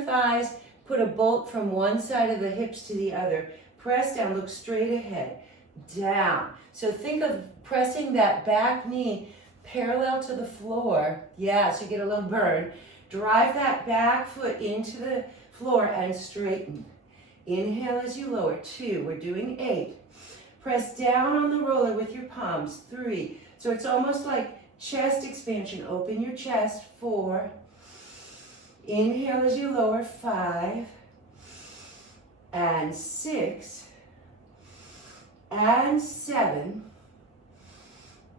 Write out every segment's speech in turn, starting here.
thighs, put a bolt from one side of the hips to the other. Press down, look straight ahead, down. So think of pressing that back knee parallel to the floor. Yeah, so you get a little burn. Drive that back foot into the floor and straighten. Inhale as you lower, 2, we're doing 8. Press down on the roller with your palms, 3. So it's almost like chest expansion, open your chest, 4. Inhale as you lower, 5, and 6, and 7,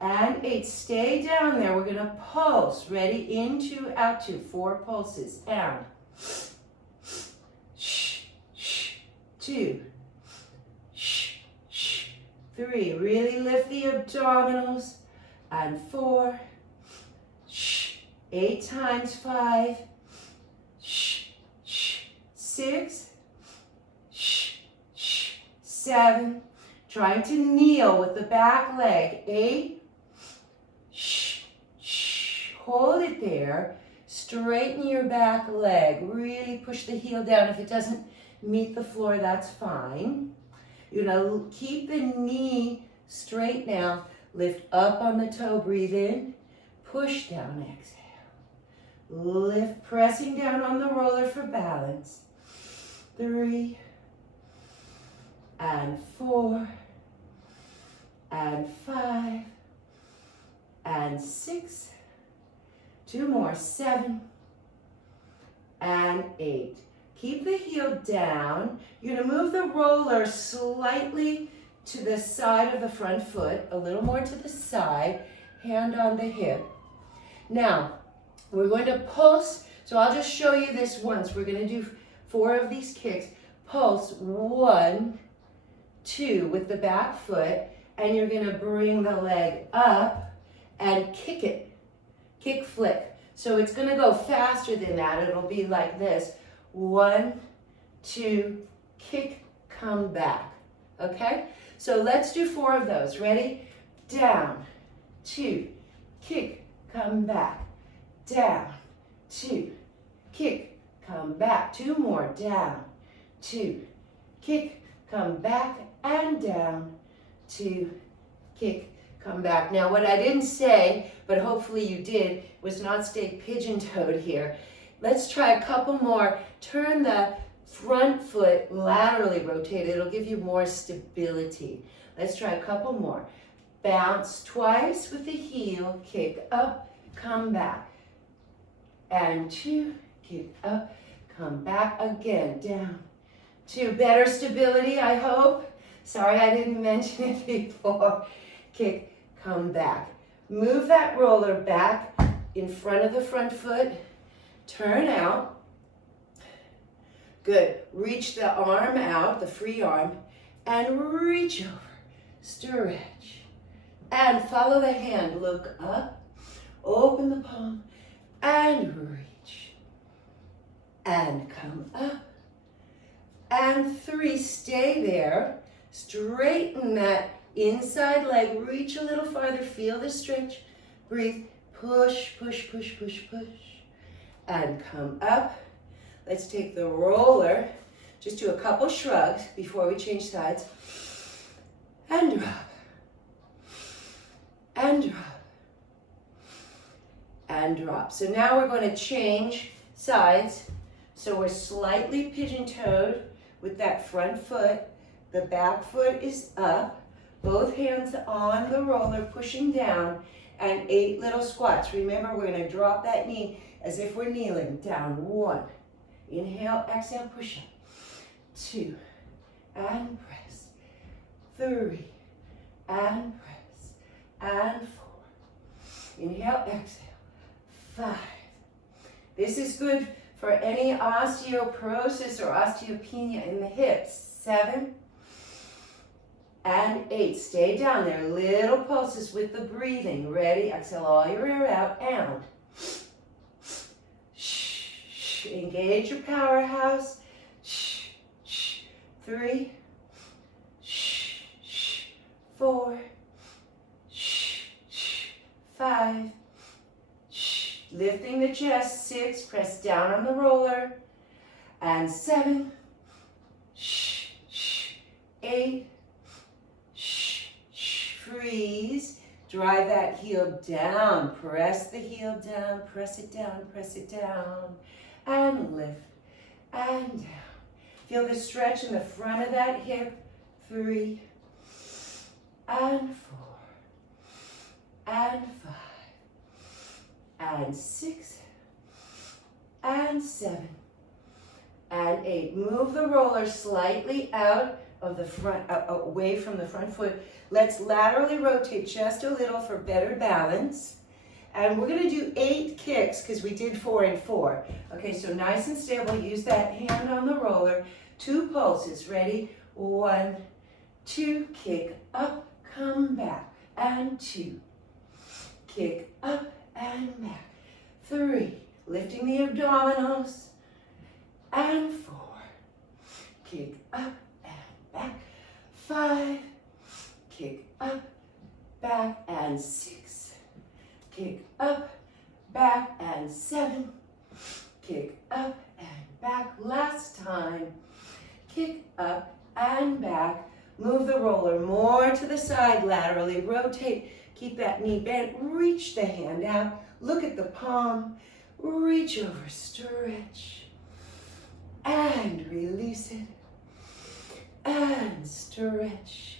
and 8. Stay down there. We're gonna pulse. Ready? In 2, out 2. 4 pulses. And 2, 3. Really lift the abdominals. And 4, 8 times 5, 6, 7. Trying to kneel with the back leg. 8. Hold it there. Straighten your back leg. Really push the heel down. If it doesn't meet the floor, that's fine. You're gonna keep the knee straight now. Lift up on the toe. Breathe in. Push down. Exhale. Lift, pressing down on the roller for balance. 3, and 4, and 5, and 6, 2 more, 7, and 8. Keep the heel down. You're gonna move the roller slightly to the side of the front foot, a little more to the side, hand on the hip. Now, we're going to pulse, so I'll just show you this once. We're gonna do 4 of these kicks. Pulse, 1, 2 with the back foot, and you're gonna bring the leg up and kick it. Kick, flick. So it's gonna go faster than that. It'll be like this. 1, 2, kick, come back. Okay? So let's do 4 of those. Ready? Down, 2, kick, come back. Down, 2, kick, come back. 2 more. Down, 2, kick, come back, and down, 2, kick, come back. Now what I didn't say, but hopefully you did, was not stay pigeon-toed here. Let's try a couple more. Turn the front foot laterally rotate. It'll give you more stability. Let's try a couple more. Bounce twice with the heel, kick up, come back. And 2, kick up, come back again, down. 2, better stability, I hope. Sorry I didn't mention it before. Kick, come back. Move that roller back in front of the front foot. Turn out. Good. Reach the arm out, the free arm, and reach over. Stretch. And follow the hand. Look up. Open the palm. And reach. And come up. And 3. Stay there. Straighten that inside leg. Reach a little farther. Feel the stretch. Breathe. Push, push, push, push, push. And come up. Let's take the roller. Just do a couple shrugs before we change sides. And drop. And drop. And drop. So now we're going to change sides. So we're slightly pigeon-toed with that front foot. The back foot is up. Both hands on the roller, pushing down. And 8 little squats. Remember, we're going to drop that knee as if we're kneeling. Down. 1. Inhale, exhale, push up. 2. And press. 3. And press. And 4. Inhale, exhale. 5. This is good for any osteoporosis or osteopenia in the hips. 7. And 8. Stay down there. Little pulses with the breathing. Ready? Exhale all your air out. And engage your powerhouse. 3, 4, 5. Lifting the chest. 6. Press down on the roller. and 7, shh, shh, 8, shh, shh, freeze. Drive that heel down, press the heel down, press it down, and lift, and down. Feel the stretch in the front of that hip, 3, and 4, and 5, and 6, and 7, and 8. Move the roller slightly out of the front, away from the front foot. Let's laterally rotate just a little for better balance. And we're gonna do 8 kicks because we did 4 and 4. Okay, so nice and stable. Use that hand on the roller. 2 pulses, ready? 1, 2, kick up, come back, and 2. Kick up and back. 3, lifting the abdominals, and 4. Kick up and back. 5, kick up, back, and 6. Kick up, back, and 7. Kick up and back. Last time. Kick up and back. Move the roller more to the side laterally. Rotate. Keep that knee bent. Reach the hand out. Look at the palm. Reach over. Stretch. And release it. And stretch.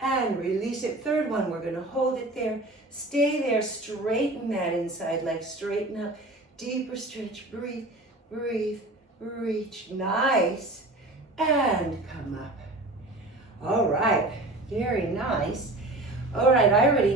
And release it. Third one, we're going to hold it there. Stay there. Straighten that inside leg. Straighten up. Deeper stretch. Breathe. Breathe. Reach. Nice. And come up. All right. Very nice. All right, I already